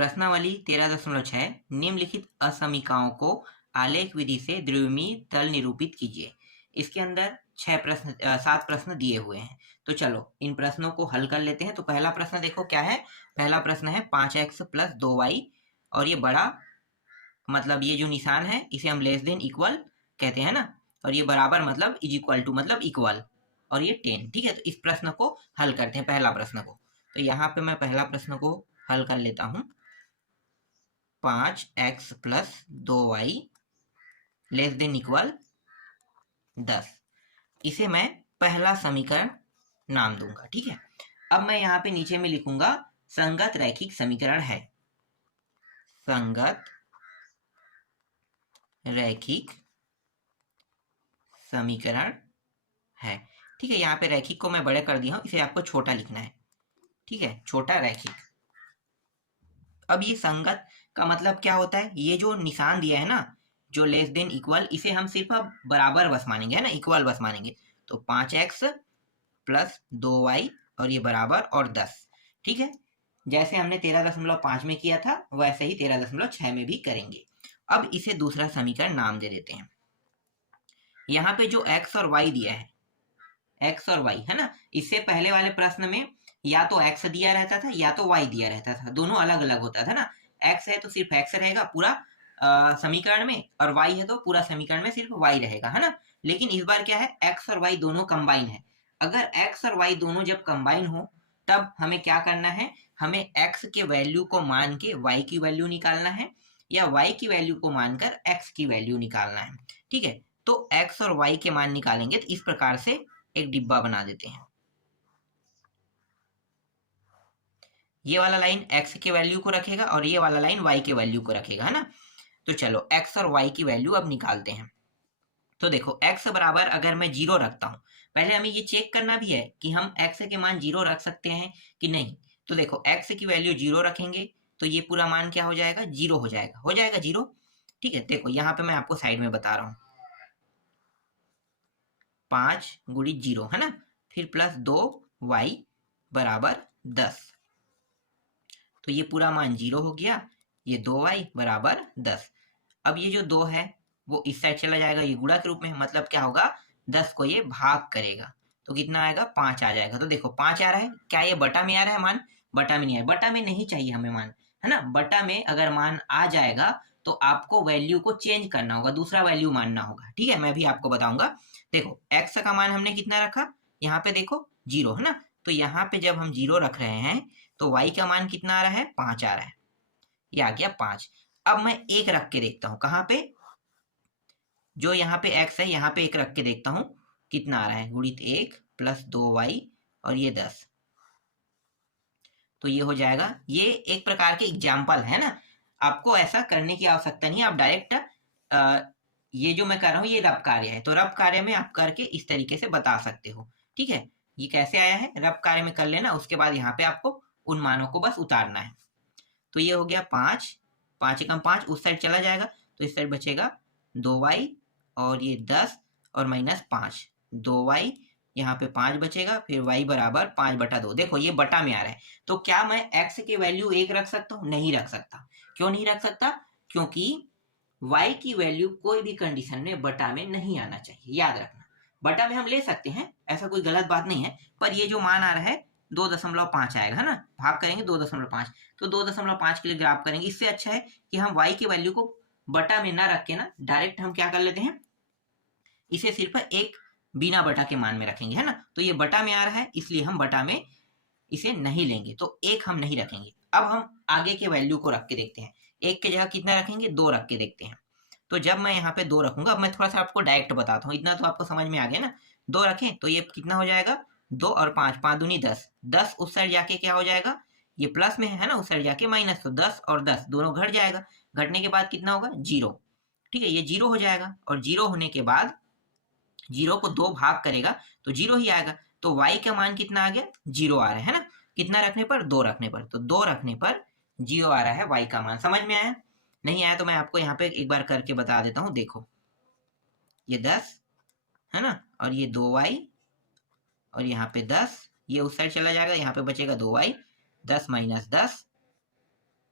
प्रश्नावली 13.6 निम्नलिखित असमीकाओं को आलेख विधि से द्विमीय तल निरूपित कीजिए। इसके अंदर 7 प्रश्न दिए हुए हैं। तो चलो इन प्रश्नों को हल कर लेते हैं। तो पहला प्रश्न देखो क्या है। पहला प्रश्न है 5x प्लस 2y और ये बड़ा मतलब ये जो निशान है इसे हम लेस देन इक्वल कहते हैं ना, और ये बराबर मतलब इज इक्वल टू मतलब इक्वल, और ये 10। ठीक है, तो इस प्रश्न को हल करते हैं, पहला प्रश्न को। तो यहाँ पे मैं पहला प्रश्न को हल कर लेता हूँ। 5x plus 2y less than equal 10, इसे मैं पहला समीकरण नाम दूंगा। ठीक है, अब मैं यहाँ पे नीचे में लिखूंगा संगत रैखिक समीकरण है। संगत रैखिक समीकरण है। ठीक है, यहाँ पे रैखिक को मैं बड़े कर दिया हूँ, इसे आपको छोटा लिखना है। ठीक है, छोटा रैखिक। अब ये संगत का मतलब क्या होता है, ये जो निशान दिया है ना, जो लेस देन इक्वल, इसे हम सिर्फ अब बराबर बस मानेंगे, है ना, इक्वल बस मानेंगे। तो 5x प्लस 2y और ये बराबर और 10। ठीक है, जैसे हमने 13.5 में किया था वैसे ही 13.6 में भी करेंगे। अब इसे दूसरा समीकरण नाम दे देते हैं। यहाँ पे जो x और y दिया है, x और y है ना, इससे पहले वाले प्रश्न में या तो x दिया रहता था या तो y दिया रहता था, दोनों अलग अलग होता था ना। x है तो सिर्फ x रहेगा पूरा समीकरण में, और y है तो पूरा समीकरण में सिर्फ y रहेगा, है ना। लेकिन इस बार क्या है, x और y दोनों कंबाइन है। अगर x और y दोनों जब कंबाइन हो तब हमें क्या करना है, हमें x के वैल्यू को मान के y की वैल्यू निकालना है, या y की वैल्यू को मानकर x की वैल्यू निकालना है। ठीक है, तो x और y के मान निकालेंगे तो इस प्रकार से एक डिब्बा बना देते हैं। ये वाला लाइन x के वैल्यू को रखेगा और ये वाला लाइन y के वैल्यू को रखेगा, है ना। तो चलो x और y की वैल्यू अब निकालते हैं। तो देखो x बराबर अगर मैं 0 रखता हूं, पहले हमें ये चेक करना भी है कि हम x के मान 0 रख सकते हैं कि नहीं। तो देखो x की वैल्यू 0 रखेंगे तो ये पूरा मान क्या हो जाएगा, 0 हो जाएगा 0। ठीक है, देखो यहाँ पे मैं आपको साइड में बता रहा हूँ, 5 गुणी 0, है ना, फिर प्लस 2y बराबर 10। तो ये पूरा मान 0 हो गया, ये 2y बराबर 10। अब ये जो 2 है वो इस साइड चला जाएगा, ये गुणा के रूप में, मतलब क्या होगा, 10 को ये भाग करेगा तो कितना आएगा, 5 आ जाएगा। तो देखो 5 आ रहा है, क्या ये बटा में आ रहा है मान, बटा में नहीं आया, बटा में नहीं चाहिए हमें मान, है ना। बटा में अगर मान आ जाएगा तो आपको वैल्यू को चेंज करना होगा, दूसरा वैल्यू मानना होगा। ठीक है, मैं भी आपको बताऊंगा। देखो x का मान हमने कितना रखा, यहाँ पे देखो 0, है ना। तो यहाँ पे जब हम 0 रख रहे हैं तो y का मान कितना आ रहा है, 5 आ रहा है, ये आ गया 5। अब मैं 1 रख के देखता हूँ, कहाँ पे, जो यहाँ पे x है यहाँ पे 1 रख के देखता हूँ कितना आ रहा है, गुणित 1 प्लस 2y और ये 10। तो ये हो जाएगा, ये एक प्रकार के एग्जाम्पल है ना, आपको ऐसा करने की आवश्यकता नहीं है, आप डायरेक्ट ये जो मैं कर रहा हूँ ये रब कार्य है, तो रब कार्य में आप करके इस तरीके से बता सकते हो। ठीक है, ये कैसे आया है, रब कार्य में कर लेना, उसके बाद यहाँ पे आपको उन मानों को बस उतारना है। तो ये हो गया 5, 5 एकम 5 उस साइड चला जाएगा तो इस साइड बचेगा 2y और ये 10 और माइनस 5, 2y यहाँ पे 5 बचेगा, फिर y बराबर 5/2। देखो ये बटा में आ रहा है, तो क्या मैं x की वैल्यू 1 रख सकता हूँ, नहीं रख सकता। क्यों नहीं रख सकता, क्योंकि y की वैल्यू कोई भी कंडीशन में बटा में नहीं आना चाहिए, याद रखना। बटा में हम ले सकते हैं, ऐसा कोई गलत बात नहीं है, पर ये जो मान आ रहा है 2.5 आएगा, है ना, भाग करेंगे 2.5, तो 2.5 के लिए ग्राफ करेंगे। इससे अच्छा है कि हम y की वैल्यू को बटा में ना रख के ना डायरेक्ट हम क्या कर लेते हैं, इसे सिर्फ एक बिना बटा के मान में रखेंगे, है ना। तो ये बटा में आ रहा है इसलिए हम बटा में इसे नहीं लेंगे, तो 1 हम नहीं रखेंगे। अब हम आगे के वैल्यू को रख के देखते हैं, 1 की जगह कितना रखेंगे, 2 रख के देखते हैं। तो जब मैं यहाँ पे 2 रखूंगा, अब मैं थोड़ा सा आपको डायरेक्ट बताता हूँ, इतना तो आपको समझ में आ गया ना। 2 रखें तो ये कितना हो जाएगा, 2 और 5, 5 दूनी 10, 10 उस साइड जाके क्या हो जाएगा, ये प्लस में है ना, उस साइड जाके माइनस, तो 10 और 10 दोनों घट जाएगा, घटने के बाद कितना होगा, 0। ठीक है, ये 0 हो जाएगा, और 0 होने के बाद 0 को 2 भाग करेगा तो 0 ही आएगा। तो y का मान कितना आ गया, 0 आ रहा है ना, कितना रखने पर, 2 रखने पर, तो 2 रखने पर 0 आ रहा है y का मान। समझ में आया, नहीं आया तो मैं आपको यहाँ पे एक बार करके बता देता हूँ। देखो ये 10 है ना, और ये 2y और यहाँ पे 10, ये उस साइड चला जाएगा, यहाँ पे बचेगा 2y, 10 माइनस 10,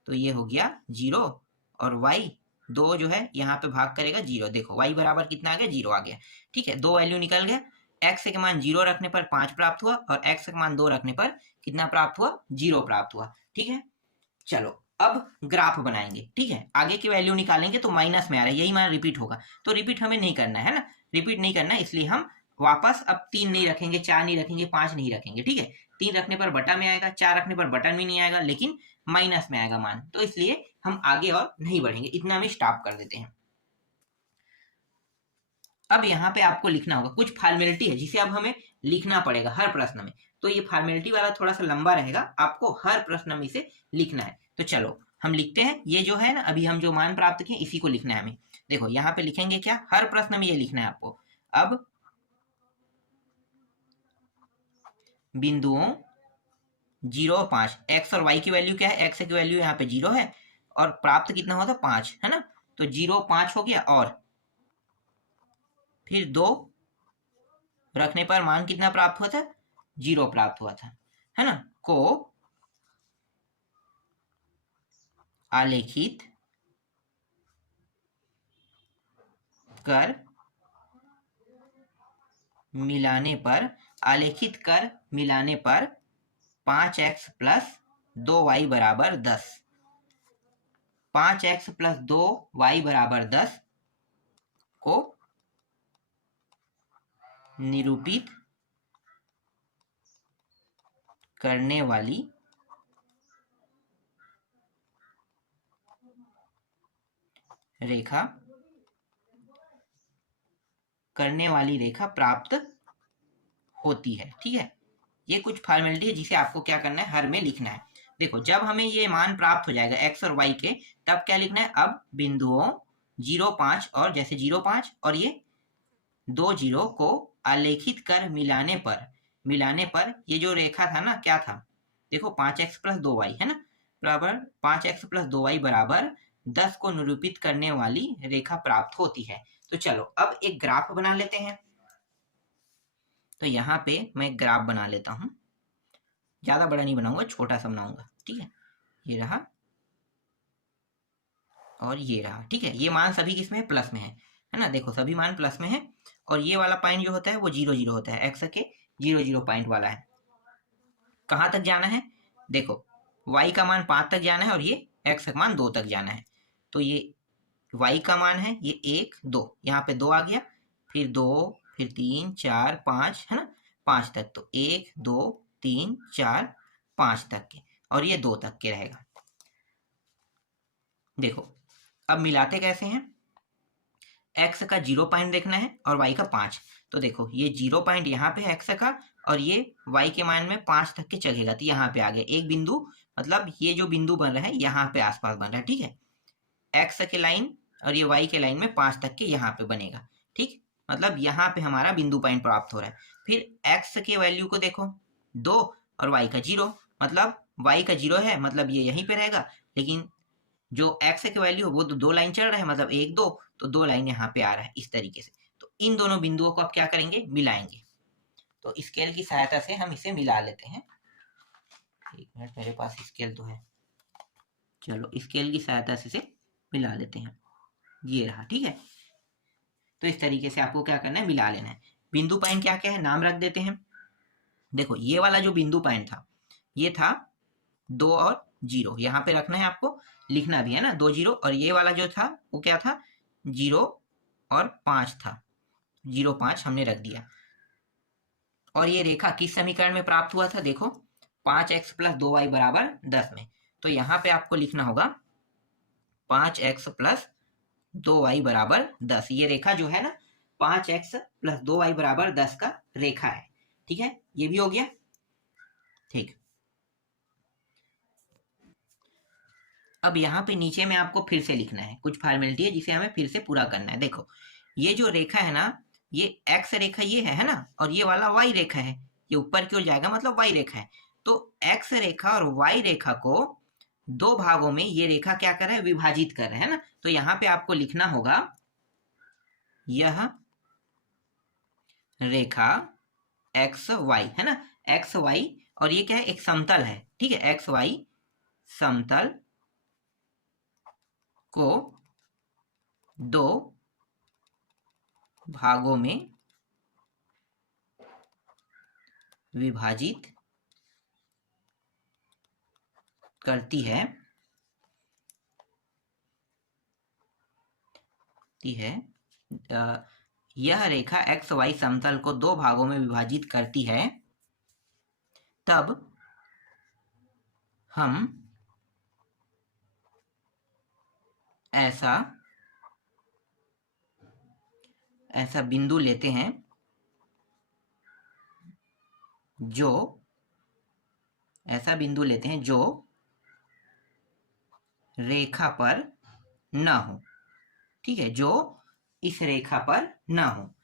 तो ये हो गया 0 और y 2 जो है यहाँ पे भाग करेगा 0। देखो y बराबर कितना आ गया, 0 आ गया। ठीक है, दो वैल्यू निकल गया। x के मान 0 रखने पर 5 प्राप्त हुआ और x के मान 2 रखने पर कितना प्राप्त हुआ, 0 प्राप्त हुआ। ठीक है, चलो अब ग्राफ बनाएंगे। ठीक है, आगे की वैल्यू निकालेंगे तो माइनस में आ रहा है, यही मान रिपीट होगा, तो रिपीट हमें नहीं करना है ना, रिपीट नहीं करना, इसलिए हम वापस अब 3 नहीं रखेंगे, 4 नहीं रखेंगे, 5 नहीं रखेंगे। ठीक है, 3 रखने पर बटा में आएगा, 4 रखने पर बटन में नहीं आएगा, लेकिन माइनस में आएगा मान, तो इसलिए हम आगे और नहीं बढ़ेंगे, इतना में स्टॉप कर देते हैं। अब यहाँ पे आपको लिखना होगा, कुछ फॉर्मेलिटी है जिसे अब हमें लिखना पड़ेगा हर प्रश्न में, तो ये फॉर्मेलिटी वाला थोड़ा सा लंबा रहेगा, आपको हर प्रश्न में इसे लिखना है। तो चलो हम लिखते हैं, ये जो है ना अभी हम जो मान प्राप्त किए इसी को लिखना है हमें। देखो यहाँ पे लिखेंगे क्या, हर प्रश्न में ये लिखना है आपको। अब बिंदुओं 0 और 5, एक्स और वाई की वैल्यू क्या है, एक्स की वैल्यू यहाँ पे 0 है और प्राप्त कितना हुआ था 5, है ना, तो 0 5 हो गया और फिर 2 रखने पर मान कितना प्राप्त हुआ था, 0 प्राप्त हुआ था, है ना, को आलेखित कर मिलाने पर, आलेखित कर मिलाने पर 5x प्लस 2y बराबर 10, 5x प्लस 2y बराबर 10 को निरूपित करने वाली रेखा प्राप्त होती है। ठीक है, ये कुछ फॉर्मेलिटी है जिसे आपको क्या करना है, हर में लिखना है। देखो जब हमें ये मान प्राप्त हो जाएगा x और y के, तब क्या लिखना है, अब बिंदुओं 0 5 और जैसे 0 5 और ये 2 0 को आलेखित कर मिलाने पर ये जो रेखा था ना क्या था, देखो 5x प्लस 2y है ना, बराबर 5x प्लस 2y बराबर 10 को निरूपित करने वाली रेखा प्राप्त होती है। तो चलो अब एक ग्राफ बना लेते हैं। तो यहाँ पे मैं ग्राफ बना लेता हूँ, ज़्यादा बड़ा नहीं बनाऊंगा, छोटा सा बनाऊंगा। ठीक है, ये रहा और ये रहा। ठीक है, ये मान सभी किसमें है, प्लस में है ना, देखो सभी मान प्लस में है और ये वाला पॉइंट जो होता है वो 0 0 होता है, एक्स के 0 0 पॉइंट वाला है। कहाँ तक जाना है, देखो y का मान 5 तक जाना है और ये x का मान 2 तक जाना है। तो ये y का मान है ये 1 2, यहाँ पे 2 आ गया, फिर 2 फिर 3 4 5 है ना, 5 तक, तो 1 2 3 4 5 तक के, और ये 2 तक के रहेगा। देखो अब मिलाते कैसे हैं, x का 0 पॉइंट देखना है और y का 5, तो देखो ये 0 पॉइंट यहाँ पे है x का और ये y के मान में 5 तक के चलेगा, तो यहाँ पे आ गया एक बिंदु, मतलब ये जो बिंदु बन रहा है यहाँ पे आसपास बन रहा है। ठीक है, x के लाइन और ये y के लाइन में 5 तक के यहाँ पे बनेगा। ठीक, मतलब यहाँ पे हमारा बिंदु पॉइंट प्राप्त हो रहा है। फिर x के वैल्यू को देखो 2 और y का 0, मतलब y का 0 है, मतलब ये यहीं पे रहेगा, लेकिन जो x की वैल्यू है वो तो 2 लाइन चल रहा है, मतलब 1 2, तो 2 लाइन यहाँ पे आ रहा है इस तरीके से। तो इन दोनों बिंदुओं को आप क्या करेंगे, मिलाएंगे। तो स्केल की सहायता से हम इसे मिला लेते हैं। एक मिनट, मेरे पास स्केल तो है, चलो स्केल की सहायता से इसे मिला लेते हैं, ये रहा। ठीक है, तो इस तरीके से आपको क्या करना है, मिला लेना है। बिंदु पॉइंट क्या क्या है, नाम रख देते हैं। देखो ये वाला जो बिंदु पॉइंट था ये था 2 और 0, यहाँ पे रखना है, आपको लिखना भी है ना, 2 0, और ये वाला जो था वो क्या था, 0 और 5 था, 0 5 हमने रख दिया। और ये रेखा किस समीकरण में प्राप्त हुआ था, देखो 5x प्लस 2y बराबर 10 में, तो यहाँ पे आपको लिखना होगा 5x प्लस 2y बराबर 10, ये रेखा जो है ना 5x प्लस 2y बराबर 10 का रेखा है। ठीक है, ये भी हो गया। ठीक, अब यहाँ पे नीचे में आपको फिर से लिखना है, कुछ फॉर्मेलिटी है जिसे हमें फिर से पूरा करना है। देखो ये जो रेखा है ना, ये x रेखा ये है ना, और ये वाला y रेखा है, ये ऊपर की ओर जाएगा, मतलब y रेखा है। तो x रेखा और y रेखा को दो भागों में ये रेखा क्या कर रहा है, विभाजित कर रहा है ना। तो यहाँ पे आपको लिखना होगा यह रेखा एक्स वाई है ना, एक्स वाई, और ये क्या है, एक समतल है। ठीक है, एक्स वाई समतल को दो भागों में विभाजित करती है यह रेखा एक्स वाई समतल को दो भागों में विभाजित करती है, तब हम ऐसा बिंदु लेते हैं जो रेखा पर न हो। ठीक है, जो इस रेखा पर न हो।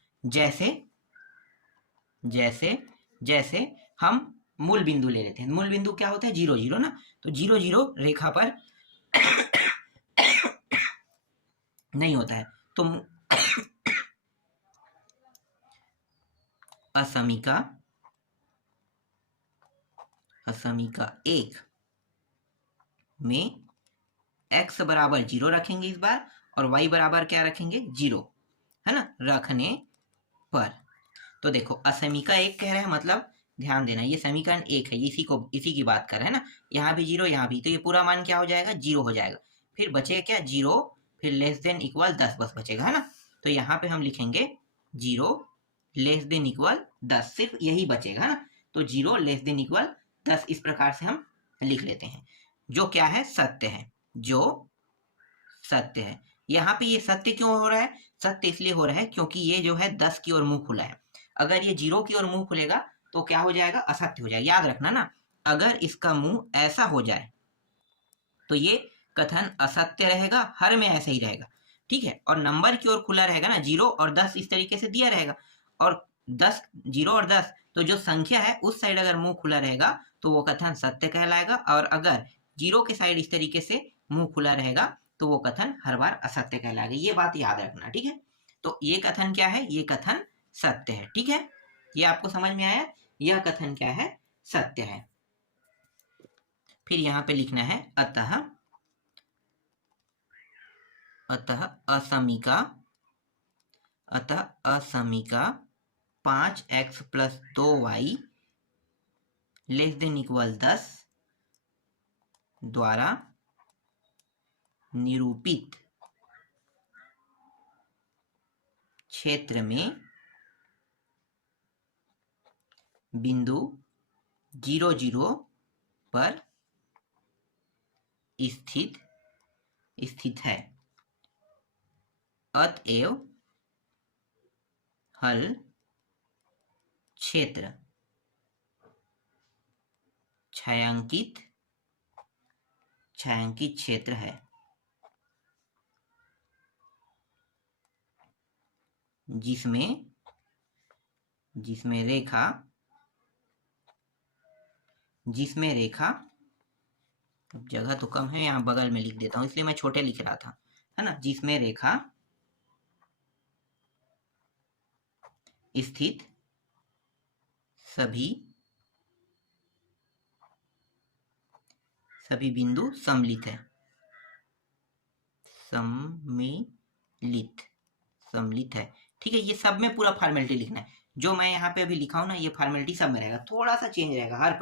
जैसे हम मूल बिंदु ले लेते हैं। मूल बिंदु क्या होता है? 0 0 ना। तो 0 0 रेखा पर नहीं होता है। तो असमीका 1 में x बराबर 0 रखेंगे इस बार, और y बराबर क्या रखेंगे? 0, है ना। रखने पर तो देखो असमीका 1 कह रहे हैं, मतलब ध्यान देना ये समीकरण 1 है, इसी की बात कर रहे हैं ना। यहाँ भी 0, यहाँ भी, तो ये पूरा मान क्या हो जाएगा? 0 हो जाएगा। फिर बचेगा क्या? 0, फिर लेस देन इक्वल 10 बस बचेगा, है ना। तो यहाँ पे हम लिखेंगे 0 लेस देन इक्वल 10, सिर्फ यही बचेगा, है ना। तो 0 लेस देन इक्वल 10 इस प्रकार से हम लिख लेते हैं, जो क्या है? सत्य है, जो सत्य है। यहाँ पे ये सत्य क्यों हो रहा है? सत्य इसलिए हो रहा है क्योंकि ये जो है 10 की ओर मुंह खुला है। अगर ये 0 की ओर मुंह खुलेगा तो क्या हो जाएगा? असत्य हो जाएगा। याद रखना ना, अगर इसका मुंह ऐसा हो जाए तो ये कथन असत्य रहेगा, हर में ऐसे ही रहेगा। ठीक है, और नंबर की ओर खुला रहेगा ना, 0 और 10 इस तरीके से दिया रहेगा, और 10 0 और 10 तो जो संख्या है उस साइड अगर मुंह खुला रहेगा तो वो कथन सत्य कहलाएगा, और अगर 0 के साइड इस तरीके से मुंह खुला रहेगा तो वो कथन हर बार असत्य कहलाएगा। ये बात याद रखना, ठीक है। तो ये कथन क्या है? ये कथन सत्य है। ठीक है, ये आपको समझ में आया? यह कथन क्या है? सत्य है। फिर यहां पे लिखना है अतः असमीका 5x + 2y less than equal 10 द्वारा निरूपित क्षेत्र में बिंदु 0 0 पर स्थित है। अतएव हल क्षेत्र छायांकित क्षेत्र है, जिसमें रेखा जगह तो कम है, यहाँ बगल में लिख देता हूं इसलिए मैं छोटे लिख रहा था, है ना। जिसमें रेखा स्थित सभी बिंदु सम्मिलित है। ठीक है, ये सब में पूरा फॉर्मेलिटी लिखना है। जो मैं यहाँ पे अभी लिखा हूं ना, ये फॉर्मेलिटी सब में रहेगा। थोड़ा सा चेंज रहेगा हर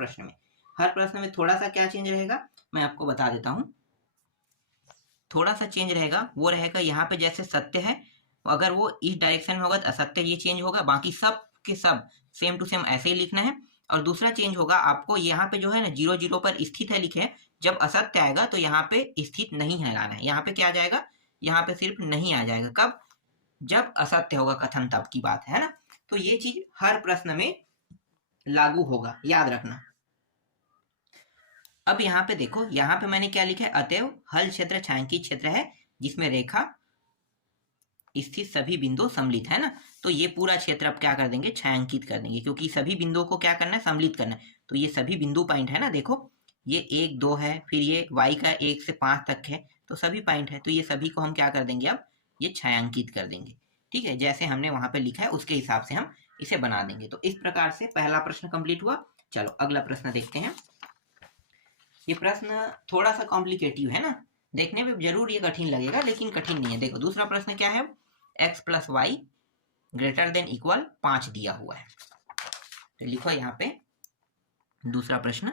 प्रश्न में थोड़ा सा क्या चेंज रहेगा मैं आपको बता देता हूं। थोड़ा सा चेंज रहेगा, वो रहेगा यहाँ पे जैसे सत्य है, अगर वो इस डायरेक्शन में होगा तो असत्य, ये चेंज होगा। बाकी सब के सब सेम टू सेम ऐसे ही लिखना है। और दूसरा चेंज होगा, आपको यहाँ पे जो है ना 0 0 पर स्थित है लिखे, जब असत्य आएगा तो यहाँ पे स्थित नहीं है लाना है। यहाँ पे क्या आ जाएगा? यहाँ पे सिर्फ नहीं आ जाएगा। कब? जब असत्य होगा कथन, तब की बात है ना। तो ये चीज हर प्रश्न में लागू होगा, याद रखना। अब यहाँ पे देखो, यहाँ पे मैंने क्या लिखा है? अतएव हल क्षेत्र छायांकित क्षेत्र है जिसमें रेखा स्थित सभी बिंदु सम्मिलित है ना। तो ये पूरा क्षेत्र अब क्या कर देंगे? छायांकित कर देंगे, क्योंकि सभी बिंदुओं को क्या करना है? सम्मिलित करना है। तो ये सभी बिंदु पॉइंट है ना, देखो ये 1 2 है, फिर ये y का 1 से 5 तक है, तो सभी पॉइंट है। तो ये सभी को हम क्या कर देंगे? अब ये छायांकित कर देंगे। ठीक है, जैसे हमने वहां पे लिखा है उसके हिसाब से हम इसे बना देंगे। तो इस प्रकार से पहला प्रश्न कंप्लीट हुआ। चलो अगला प्रश्न देखते हैं। ये प्रश्न थोड़ा सा कॉम्प्लिकेटिव है ना, देखने में जरूर ये कठिन लगेगा लेकिन कठिन नहीं है। देखो दूसरा प्रश्न क्या है, x plus y greater than equal 5 दिया हुआ है। तो लिखो यहाँ पे दूसरा प्रश्न,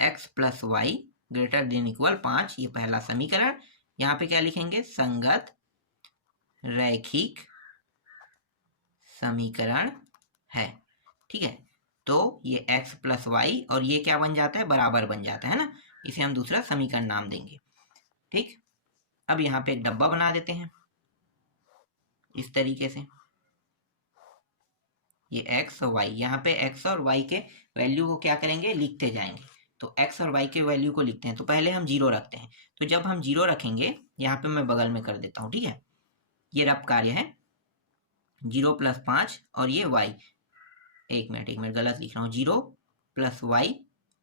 x plus y greater than equal 5, ये पहला समीकरण। यहाँ पे क्या लिखेंगे, संगत रैखिक समीकरण है। ठीक है, तो ये x प्लस वाई और ये क्या बन जाता है, बराबर बन जाता है ना, इसे हम दूसरा समीकरण नाम देंगे। ठीक, अब यहाँ पे एक डब्बा बना देते हैं इस तरीके से, ये x और y, यहाँ पे x और y के वैल्यू को क्या करेंगे, लिखते जाएंगे। तो x और y के वैल्यू को लिखते हैं, तो पहले हम 0 रखते हैं। तो जब हम 0 रखेंगे, यहाँ पे मैं बगल में कर देता हूँ, ठीक है, ये रफ कार्य है 0 प्लस 5 और ये y, एक मिनट गलत लिख रहा हूँ, 0 प्लस y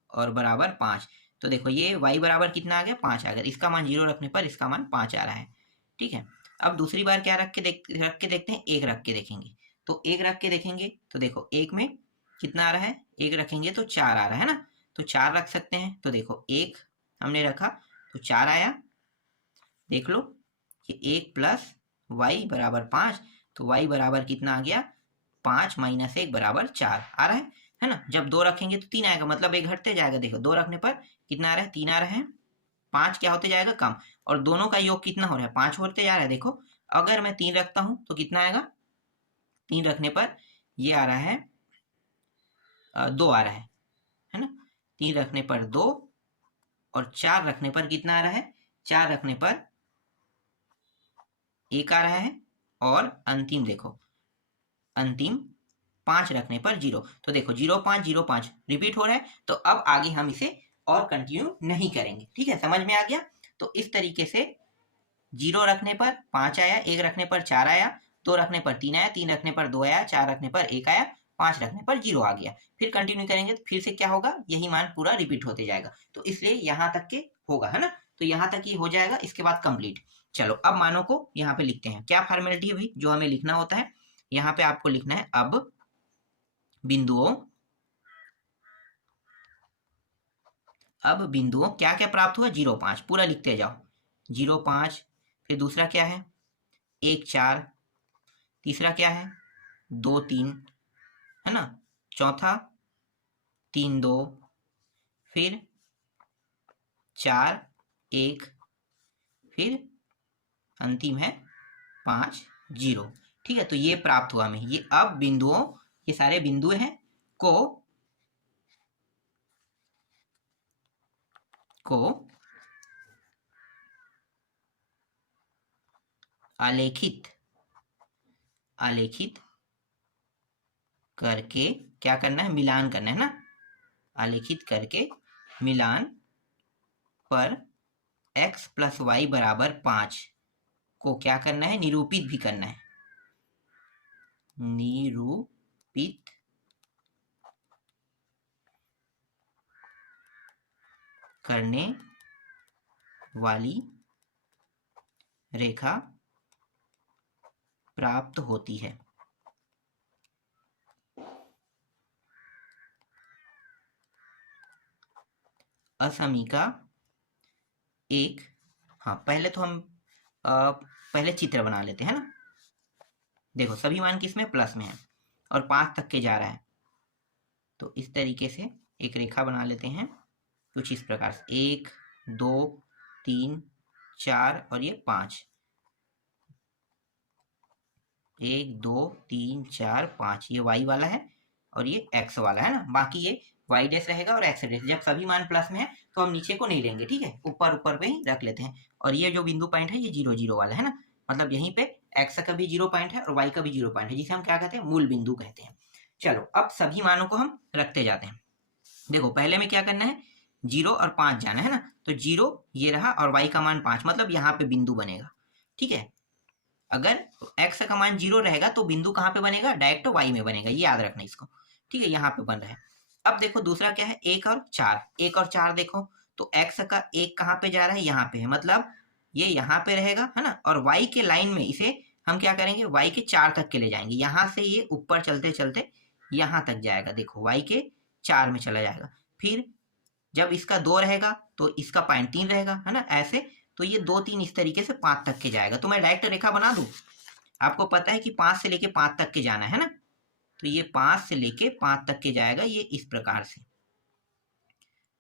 और बराबर 5। तो देखो ये y बराबर कितना आ गया, 5 आ गया। इसका मान 0 रखने पर इसका मान 5 आ रहा है। ठीक है, अब दूसरी बार क्या रख के देखते हैं, 1 रख के देखेंगे। तो 1 रख के देखेंगे तो देखो 1 में कितना आ रहा है, 1 रखेंगे तो 4 आ रहा है ना, तो 4 रख सकते हैं। तो देखो 1 हमने रखा तो 4 आया। देख लो कि 1 प्लस वाई बराबर 5, तो y बराबर कितना आ गया, 5 माइनस 1 बराबर 4 आ रहा है ना। जब 2 रखेंगे तो 3 आएगा, मतलब 1 घटते जाएगा। देखो 2 रखने पर कितना आ रहा है, 3 आ रहा है, 5 क्या होते जाएगा, कम, और दोनों का योग कितना हो रहा है, 5 होते जा रहा है। देखो अगर मैं 3 रखता हूं तो कितना आएगा, 3 रखने पर ये आ रहा है 2 आ रहा है ना, 3 रखने पर 2, और 4 रखने पर कितना आ रहा है, 4 रखने पर 1 आ रहा है, और अंतिम देखो, अंतिम 5 रखने पर 0। तो देखो 0 5 0 5 रिपीट हो रहा है। तो अब आगे हम इसे और कंटिन्यू नहीं करेंगे। ठीक है, समझ में आ गया। तो इस तरीके से 0 रखने पर 5 आया, 1 रखने पर 4 आया, 2 रखने पर 3 आया, 3 रखने पर 2 आया, 4 रखने पर 1 आया, 5 रखने पर 0 आ गया। फिर कंटिन्यू करेंगे तो फिर से क्या होगा, यही मान पूरा रिपीट होते जाएगा। तो इसलिए यहाँ तक के होगा, है ना। तो यहाँ तक ये हो जाएगा, इसके बाद कंप्लीट। चलो अब मानों को यहाँ पे लिखते हैं। क्या फॉर्मेलिटी है भाई जो हमें लिखना होता है, यहाँ पे आपको लिखना है, अब बिंदुओं क्या क्या प्राप्त हुआ, 0 5 पूरा लिखते जाओ, 0 5, फिर दूसरा क्या है 1 4, तीसरा क्या है 2 3, है ना, चौथा 3 2, फिर 4 1, फिर अंतिम है 5 0। ठीक है, तो ये प्राप्त हुआ हमें। ये अब बिंदुओं, ये सारे बिंदु हैं को आलेखित करके क्या करना है, मिलान करना है ना, आलेखित करके मिलान पर x प्लस वाई बराबर 5 को क्या करना है, निरूपित भी करना है, निरूपित करने वाली रेखा प्राप्त होती है। असमीका एक, हाँ पहले तो हम पहले चित्र बना लेते हैं ना। देखो सभी मान किसमें, प्लस में है, और 5 तक के जा रहा है। तो इस तरीके से एक रेखा बना लेते हैं कुछ इस प्रकार से, 1 2 3 4 और ये 5, 1 2 3 4 5, ये y वाला है और ये x वाला है ना। बाकी ये y डैश रहेगा और x डैश। जब सभी मान प्लस में है तो हम नीचे को नहीं लेंगे, ठीक है, ऊपर पे ही रख लेते हैं। और ये जो बिंदु पॉइंट है ये 0 0 वाला है ना, मतलब यहीं पे x का भी 0 पॉइंट है और y का भी 0 पॉइंट है, जिसे हम क्या कहते हैं, मूल बिंदु कहते हैं। चलो अब सभी मानों को हम रखते जाते हैं। देखो पहले में क्या करना है, 0 और 5 जाना है ना। तो 0 ये रहा और y का मान 5, मतलब यहाँ पे बिंदु बनेगा। ठीक है, अगर x का मान 0 रहेगा तो बिंदु कहाँ पे बनेगा, डायरेक्ट y में बनेगा, ये याद रखना इसको। ठीक है, यहाँ पे बन रहा है। अब देखो दूसरा क्या है, 1 और 4, 1 और 4 देखो तो x का 1 कहाँ पे जा रहा है, यहाँ पे है, मतलब ये यहाँ पे रहेगा, है ना। और y के लाइन में इसे हम क्या करेंगे, y के 4 तक के ले जाएंगे, यहाँ से ये ऊपर चलते चलते यहाँ तक जाएगा। देखो y के 4 में चला जाएगा। फिर जब इसका 2 रहेगा तो इसका पॉइंट 3 रहेगा, है ना, ऐसे तो ये 2 3 इस तरीके से 5 तक के जाएगा। तो मैं डायरेक्ट रेखा बना दूं, आपको पता है कि 5 से लेके 5 तक के जाना है ना, तो ये 5 से लेके 5 तक के जाएगा, ये इस प्रकार से,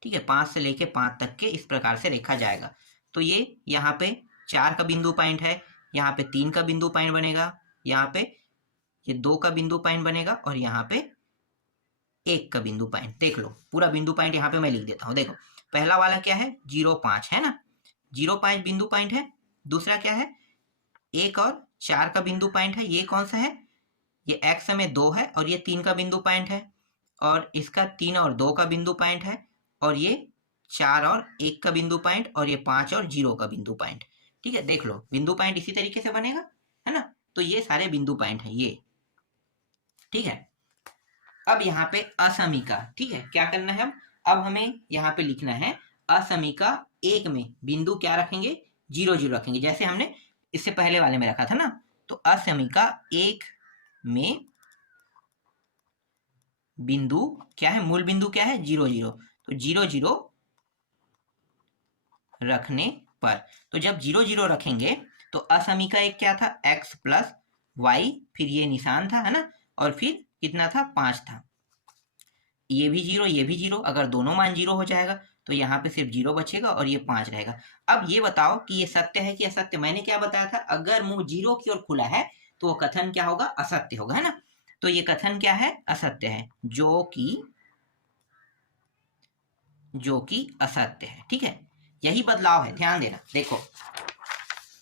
ठीक है। 5 से लेके 5 तक के इस प्रकार से रेखा जाएगा। तो ये यहाँ पे 4 का बिंदु पॉइंट है, यहाँ पे 3 का बिंदु पॉइंट बनेगा, यहाँ पे ये 2 का बिंदु पॉइंट बनेगा, और यहाँ पे 1 का बिंदु पॉइंट। देख लो पूरा बिंदु पॉइंट यहाँ पे मैं लिख देता हूँ। देखो पहला वाला क्या है, 0 5 है ना, 0 5 बिंदु पॉइंट है। दूसरा क्या है, 1 और 4 का बिंदु पॉइंट है। ये कौन सा है, ये x में 2 है, और ये 3 का बिंदु पॉइंट है, और इसका 3 और 2 का बिंदु पॉइंट है, और ये 4 और 1 का बिंदु पॉइंट, और ये 5 और 0 का बिंदु पॉइंट। ठीक है, देख लो बिंदु पॉइंट इसी तरीके से बनेगा, है ना। तो ये सारे बिंदु पॉइंट है ये, ठीक है। अब यहाँ पे असमीका, ठीक है, क्या करना है अब हमें यहाँ पे लिखना है असमीका 1 में बिंदु क्या रखेंगे, 0 0 रखेंगे, जैसे हमने इससे पहले वाले में रखा था ना। तो असमीका 1 में बिंदु क्या है, मूल बिंदु क्या है, 0 0। तो 0 0 रखने पर, तो जब 0 0 रखेंगे तो असमीका एक क्या था, x प्लस वाई, फिर ये निशान था, है ना, और फिर कितना था, 5 था। ये भी 0 ये भी 0, अगर दोनों मान 0 हो जाएगा तो यहाँ पे सिर्फ 0 बचेगा और ये 5 रहेगा। अब ये बताओ कि ये सत्य है कि असत्य। मैंने क्या बताया था, अगर मुंह 0 की ओर खुला है तो वो कथन क्या होगा, असत्य होगा, है ना। तो ये कथन क्या है, असत्य है, जो कि असत्य है, ठीक है। यही बदलाव है, ध्यान देना। देखो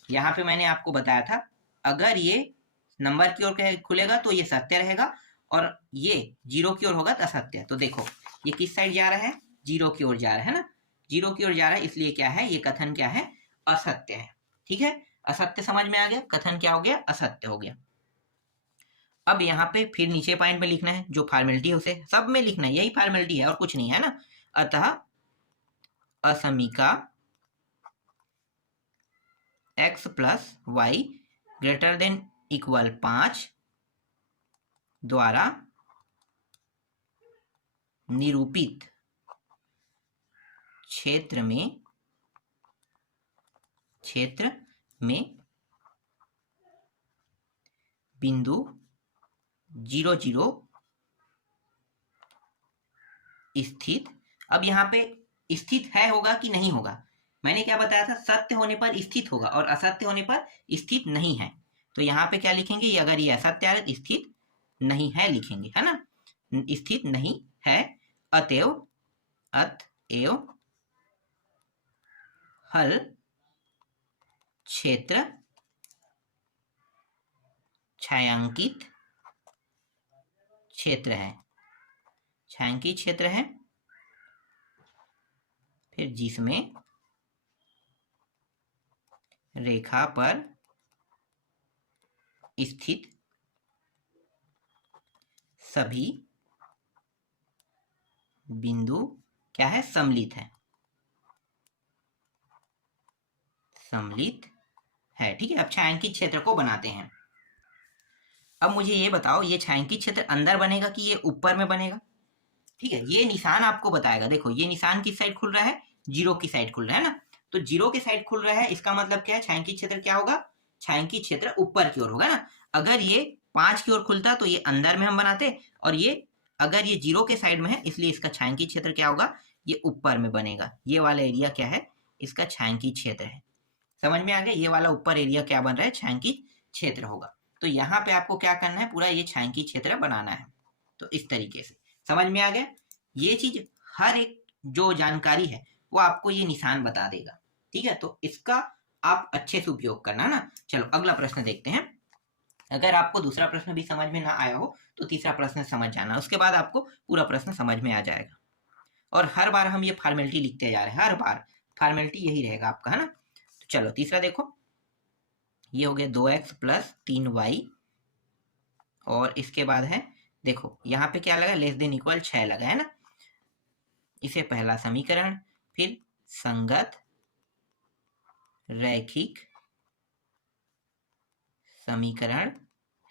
यहाँ पे मैंने आपको बताया था, अगर ये नंबर की ओर खुलेगा तो ये सत्य रहेगा, और ये 0 की ओर होगा तो असत्य। तो देखो ये किस साइड जा रहा है, 0 की ओर जा रहा है ना, 0 की ओर जा रहा है, इसलिए क्या है, ये कथन क्या है, असत्य है, ठीक है। असत्य समझ में आ गया, कथन क्या हो गया, असत्य हो गया। अब यहाँ पे फिर नीचे पॉइंट में लिखना है, जो फॉर्मेलिटी है उसे सब में लिखना है, यही फॉर्मेलिटी है और कुछ नहीं है ना। अतः असमीका x plus y greater than equal 5 द्वारा निरूपित क्षेत्र में बिंदु 0 0 स्थित। अब यहाँ पे स्थित है होगा कि नहीं होगा, मैंने क्या बताया था, सत्य होने पर स्थित होगा और असत्य होने पर स्थित नहीं है। तो यहाँ पे क्या लिखेंगे, ये अगर ये असत्य है तो स्थित नहीं है लिखेंगे, है ना, स्थित नहीं है। अतएव हल क्षेत्र छायांकित क्षेत्र है, छायांकित क्षेत्र है, फिर जिसमें रेखा पर स्थित सभी बिंदु क्या है, सम्मिलित है, सम्मिलित है, ठीक है। अब छायांकित क्षेत्र को बनाते हैं। अब मुझे ये बताओ, ये छायांकित क्षेत्र अंदर बनेगा कि ये ऊपर में बनेगा, ठीक है। ये निशान आपको बताएगा, देखो ये निशान किस साइड खुल रहा है, 0 की साइड खुल रहा है ना। तो 0 की साइड खुल रहा है, इसका मतलब क्या है, छायांकित क्षेत्र क्या होगा, छायांकित क्षेत्र ऊपर की ओर होगा ना। अगर ये 5 की ओर खुलता तो ये अंदर में हम बनाते, और ये अगर ये 0 के साइड में है इसलिए इसका छायांकित क्षेत्र क्या होगा, ये ऊपर में बनेगा। ये वाला एरिया क्या है, इसका छायांकित क्षेत्र है। समझ में आ गया, ये वाला ऊपर एरिया क्या बन रहा है, छायांकित क्षेत्र होगा। तो यहाँ पे आपको क्या करना है, पूरा ये छायांकित क्षेत्र बनाना है। तो इस तरीके से समझ में आ गया। ये चीज हर एक जो जानकारी है वो आपको ये निशान बता देगा, ठीक है। तो इसका आप अच्छे से उपयोग करना ना। चलो अगला प्रश्न देखते हैं। अगर आपको दूसरा प्रश्न भी समझ में ना आया हो तो तीसरा प्रश्न समझ जाना, उसके बाद आपको पूरा प्रश्न समझ में आ जाएगा। और हर बार हम ये फॉर्मेलिटी लिखते जा रहे हैं, हर बार फॉर्मेलिटी यही रहेगा आपका, है ना। तो चलो तीसरा देखो, ये हो गया 2x प्लस 3y, और इसके बाद है, देखो यहाँ पे क्या लगा, लेस देन इक्वल 6 लगा, है ना। इसे पहला समीकरण, फिर संगत रैखिक समीकरण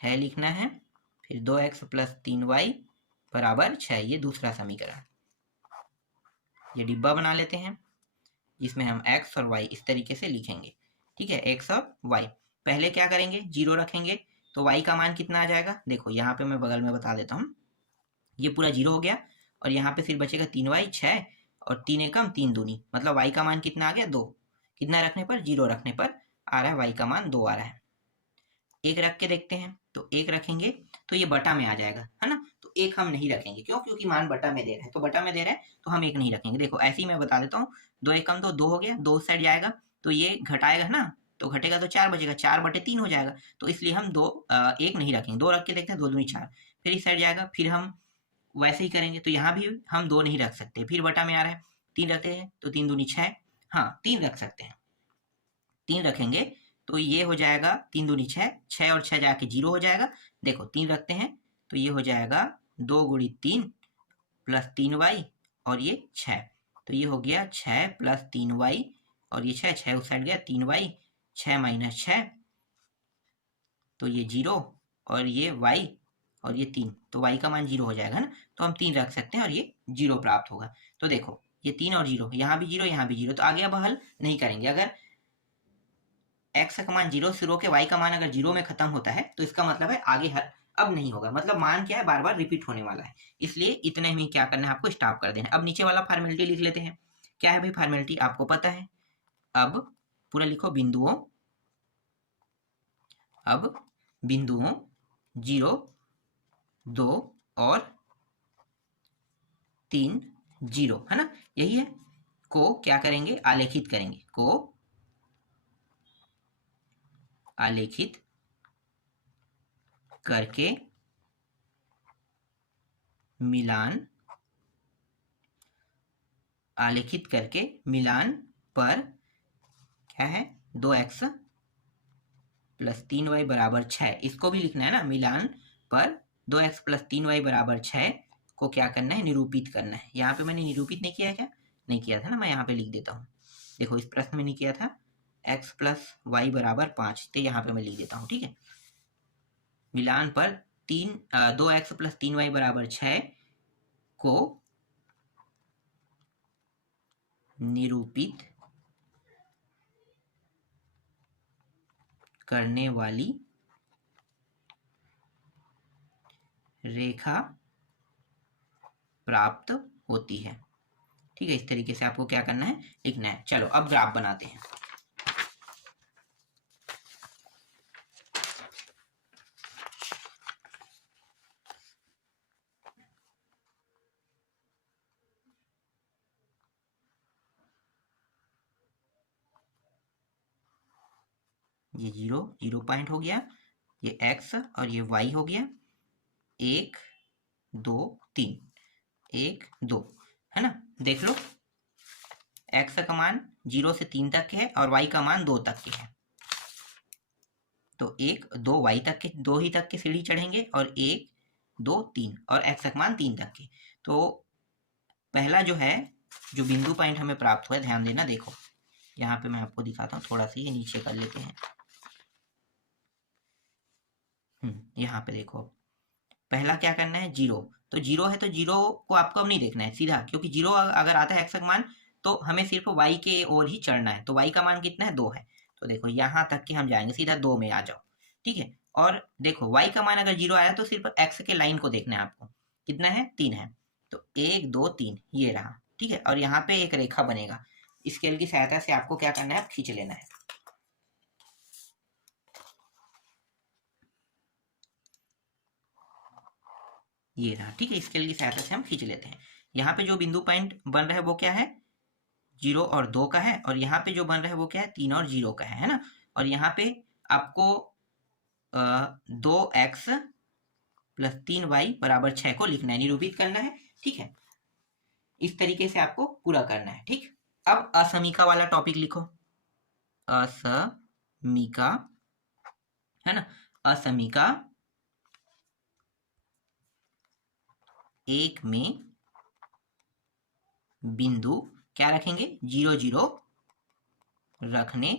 है लिखना है, फिर 2x प्लस 3y बराबर 6, ये दूसरा समीकरण। ये डिब्बा बना लेते हैं, जिसमें हम x और y इस तरीके से लिखेंगे। ठीक है, x और y। पहले क्या करेंगे, 0 रखेंगे तो y का मान कितना आ जाएगा, देखो यहाँ पे मैं बगल में बता देता हूँ। ये पूरा 0 हो गया और यहाँ पे फिर बचेगा 3y 6 और 3 एकम 3 दूनी, मतलब y का मान कितना आ गया 2। कितना रखने पर, 0 रखने पर आ रहा है y का मान 2 आ रहा है। एक रख के देखते हैं, तो एक रखेंगे तो ये बटा में आ जाएगा, है ना। तो एक हम नहीं रखेंगे, क्यों, क्योंकि मान बटा में दे रहा है, तो बटा में दे रहा है तो हम एक नहीं रखेंगे। देखो ऐसे ही मैं बता देता हूँ, 2 एकम 2, 2 हो गया, 2 साइड जाएगा तो ये घटाएगा ना, तो घटेगा तो 4 बचेगा, 4/3 हो जाएगा। तो इसलिए हम एक नहीं रखेंगे, 2 रख के देखते हैं, 2 दूनी 4। फिर इस साइड जाएगा, फिर हम वैसे ही करेंगे, तो यहाँ भी हम 2 नहीं रख सकते, फिर बटा में आ रहा है, 3 रखते हैं तो 3 दूनी 6, हाँ 3 रख सकते हैं, 3 रखेंगे तो ये हो जाएगा 3 दूनी 6, 6 और 6 जाके 0 हो जाएगा। देखो 3 रखते हैं तो ये हो जाएगा 2 गुणी 3 प्लस 3y और ये 6, तो ये हो गया 6 प्लस 3y और ये 6 उस साइड गया, 3y 6 माइनस 6 तो ये 0 और ये y और ये 3, तो y का मान 0 हो जाएगा ना, तो हम 3 रख सकते हैं और ये 0 प्राप्त होगा। तो देखो ये 3 और 0, यहाँ भी 0 यहाँ भी 0, तो आगे अब हल नहीं करेंगे। अगर x का मान 0 शुरू के y का मान अगर 0 में खत्म होता है तो इसका मतलब है आगे हल अब नहीं होगा, मतलब मान क्या है, बार बार रिपीट होने वाला है, इसलिए इतने में क्या करना है आपको, स्टॉप कर देना है। अब नीचे वाला फॉर्मेलिटी लिख लेते हैं। क्या है भाई फॉर्मेलिटी, आपको पता है। अब पूरा लिखो, बिंदुओं 0, 2 और 3 0, है ना, यही है, को क्या करेंगे, आलेखित करेंगे, को आलेखित करके मिलान, आलेखित करके मिलान पर क्या है, 2x प्लस 3y बराबर 6, इसको भी लिखना है ना, मिलान पर 2x प्लस 3y बराबर 6 को क्या करना है, निरूपित करना है। यहाँ पे मैंने निरूपित नहीं किया है, क्या नहीं किया था ना, मैं यहाँ पे लिख देता हूँ। देखो इस प्रश्न में नहीं किया था, x प्लस y बराबर 5, तो यहाँ पे मैं लिख देता हूँ। ठीक है, मिलान पर 2x प्लस 3y बराबर 6 को निरूपित करने वाली रेखा प्राप्त होती है। ठीक है, इस तरीके से आपको क्या करना है, लिखना है। चलो अब ग्राफ बनाते हैं। ये 0 पॉइंट हो गया, ये x और ये y हो गया, 1 2 3, 1 2, है ना। देख लो x का मान 0 से 3 तक के है और y का मान 2 तक के है, तो 1 2 y तक के, 2 ही तक के सीढ़ी चढ़ेंगे और 1 2 3 और x का मान 3 तक के। तो पहला जो है, जो बिंदु पॉइंट हमें प्राप्त हुआ है, ध्यान देना, देखो यहाँ पे मैं आपको दिखाता हूँ, थोड़ा सा ये नीचे कर लेते हैं। यहाँ पे देखो, पहला क्या करना है, 0, तो 0 है तो 0 को आपको अब नहीं देखना है सीधा, क्योंकि 0 अगर आता है x का मान तो हमें सिर्फ y के ओर ही चढ़ना है, तो y का मान कितना है, 2 है, तो देखो यहाँ तक के हम जाएंगे, सीधा 2 में आ जाओ। ठीक है, और देखो y का मान अगर 0 आया तो सिर्फ x के लाइन को देखना है आपको, कितना है, 3 है, तो 1 2 3 ये रहा। ठीक है, और यहाँ पे एक रेखा बनेगा, स्केल की सहायता से आपको क्या करना है, खींच लेना है। ये रहा। ठीक है, स्केल की सहायता से हम खींच लेते हैं। यहाँ पे जो बिंदु पॉइंट बन रहा है वो क्या है, 0 और 2 का है, और यहाँ पे जो बन रहा है वो क्या है, 3 और 0 का है ना। और यहाँ पे आपको 2x प्लस 3y बराबर 6 को लिखना है, निरूपित करना है। ठीक है, इस तरीके से आपको पूरा करना है। ठीक, अब असमीका वाला टॉपिक लिखो, असमीका, है ना, असमीका 1 में बिंदु क्या रखेंगे, 0 0 रखने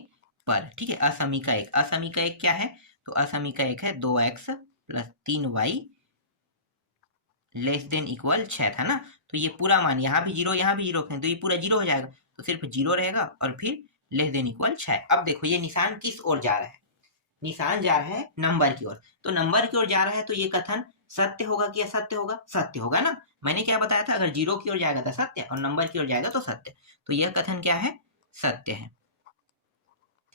पर। ठीक है, असमीका 1, असमीका 1 क्या है, तो असमीका 1 है 2x plus 3y less than equal 6 था ना, तो ये पूरा मान यहाँ भी 0 यहाँ भी 0 रखें तो ये पूरा 0 हो जाएगा, तो सिर्फ 0 रहेगा और फिर लेस देन इक्वल 6। अब देखो ये निशान किस ओर जा रहा है, निशान जा रहा है नंबर की ओर। तो नंबर की ओर जा रहा है तो ये कथन सत्य होगा कि असत्य होगा? सत्य होगा ना। मैंने क्या बताया था, अगर 0 की ओर जाएगा तो सत्य और नंबर की ओर जाएगा तो सत्य। तो यह कथन क्या है? सत्य है।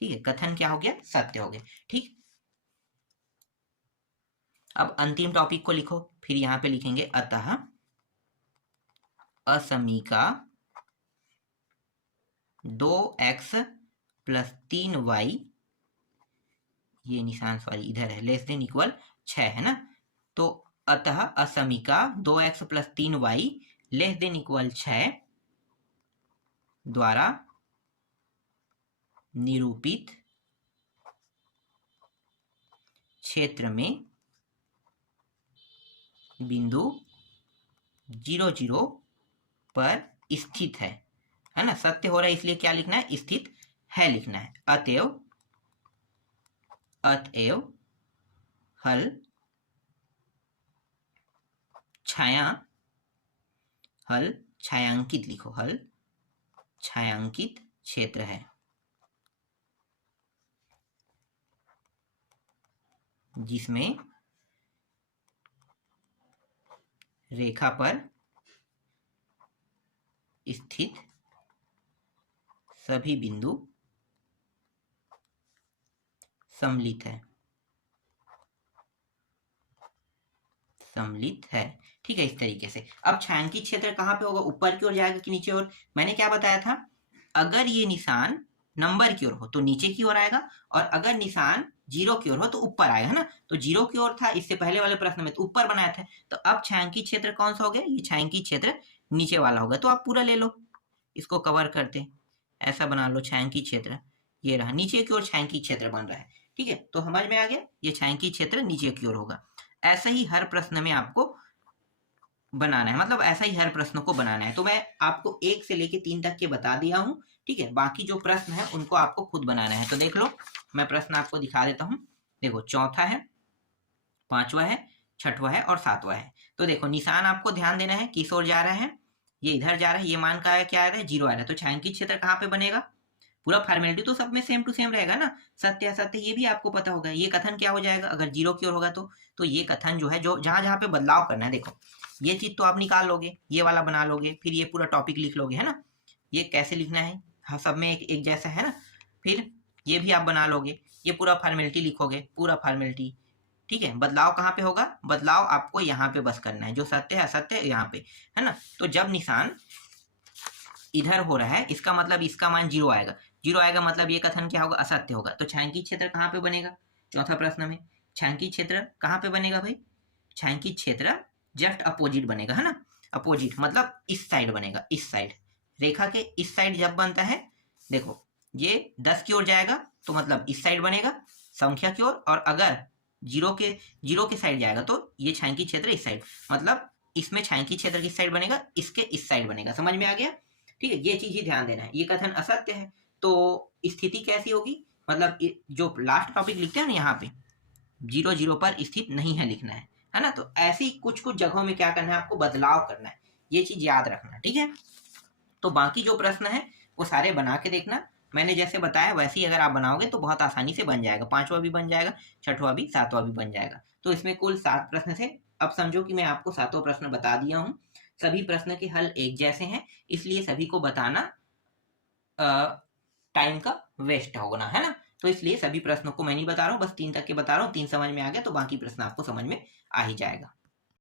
ठीक है, कथन क्या हो गया? सत्य हो गया। ठीक, अब अंतिम टॉपिक को लिखो। फिर यहां पे लिखेंगे अतः असमीका 2x + 3y, ये निशान सॉरी इधर है, लेस देन इक्वल 6 है ना। तो अतः असमीका 2x + 3y less than equal 6 द्वारा निरूपित क्षेत्र में बिंदु 0, 0 पर स्थित है ना। सत्य हो रहा है इसलिए क्या लिखना है? स्थित है लिखना है। अतएव हल छायांकित लिखो, हल छायांकित क्षेत्र है जिसमें रेखा पर स्थित सभी बिंदु सम्मिलित है। ठीक है, इस तरीके से। अब छायांकित क्षेत्र कहाँ पे होगा? ऊपर की ओर जाएगा कि नीचे ओर? मैंने क्या बताया था, अगर ये निशान नंबर की ओर हो तो नीचे की ओर आएगा, और अगर निशान 0 की ओर हो तो ऊपर आएगा, है ना। तो 0 की ओर था इससे पहले वाले प्रश्न में, तो ऊपर बनाया था। तो अब छायांकित क्षेत्र कौन सा हो गया? ये छायांकित क्षेत्र नीचे वाला होगा। तो आप पूरा ले लो, इसको कवर करते ऐसा बना लो। छायांकित क्षेत्र ये रहा, नीचे की ओर छायांकित क्षेत्र बन रहा है। ठीक है, तो समझ में आ गया, ये छायांकित क्षेत्र नीचे की ओर होगा। ऐसे ही हर प्रश्न में आपको बनाना है, मतलब ऐसा ही हर प्रश्न को बनाना है। तो मैं आपको 1 से लेके 3 तक के बता दिया हूँ। ठीक है, बाकी जो प्रश्न है उनको आपको खुद बनाना है। तो देख लो, मैं प्रश्न आपको दिखा देता हूँ। देखो, चौथा है, 5वां है, 6वां है और 7वां है। तो देखो, निशान आपको ध्यान देना है किस ओर जा रहा है। ये इधर जा रहा है, ये मान का क्या आ रहा है? 0 आ रहा है। तो छायांकित क्षेत्र कहाँ पे बनेगा? पूरा फॉर्मेलिटी तो सब में सेम टू सेम रहेगा ना। सत्य असत्य ये भी आपको पता होगा। ये कथन क्या हो जाएगा अगर 0 की ओर होगा तो ये कथन जो है, जो जहां जहां पे बदलाव करना है, देखो ये चीज तो आप निकाल लोगे, ये वाला बना लोगे, फिर ये पूरा टॉपिक लिख लोगे, है ना। ये कैसे लिखना है, हाँ सब में एक जैसा है ना। फिर ये भी आप बना लोगे, ये पूरा फॉर्मेलिटी लिखोगे, पूरा फॉर्मेलिटी। ठीक है, बदलाव कहाँ पे होगा? बदलाव आपको यहाँ पे बस करना है, जो सत्य है असत्य है यहाँ पे, है ना। तो जब निशान इधर हो रहा है, इसका मतलब इसका मान 0 आएगा। 0 आएगा मतलब ये कथन क्या होगा? असत्य होगा। तो छायांकित क्षेत्र कहाँ पे बनेगा? चौथा प्रश्न में छायांकित क्षेत्र कहाँ पे बनेगा भाई? छायांकित क्षेत्र जस्ट अपोजिट बनेगा, है ना। अपोजिट मतलब इस साइड बनेगा, इस साइड, रेखा के इस साइड जब बनता है। देखो, ये 10 की ओर जाएगा तो मतलब इस साइड बनेगा संख्या की ओर, और अगर 0 के साइड जाएगा तो ये छायांकित क्षेत्र इस साइड, मतलब इसमें छायांकित क्षेत्र किस साइड बनेगा? इसके इस साइड बनेगा। समझ में आ गया? ठीक है, ये चीज ही ध्यान देना है। ये कथन असत्य है तो स्थिति कैसी होगी? मतलब जो लास्ट टॉपिक लिखते हैं ना यहाँ पे, 0, 0 पर स्थित नहीं है लिखना है ना। तो ऐसी कुछ कुछ जगहों में क्या करना है आपको? बदलाव करना है, ये चीज याद रखना। ठीक है, तो बाकी जो प्रश्न है वो सारे बना के देखना। मैंने जैसे बताया वैसे ही अगर आप बनाओगे तो बहुत आसानी से बन जाएगा। 5वां भी बन जाएगा, 6वां भी, 7वां भी बन जाएगा। तो इसमें कुल 7 प्रश्न थे। अब समझो कि मैं आपको 7वां प्रश्न बता दिया हूँ। सभी प्रश्न के हल एक जैसे हैं, इसलिए सभी को बताना टाइम का वेस्ट होना, है ना। तो इसलिए सभी प्रश्नों को मैं नहीं बता रहा हूँ, बस 3 तक के बता रहा हूँ। 3 समझ में आ गया तो बाकी प्रश्न आपको समझ में आ ही जाएगा।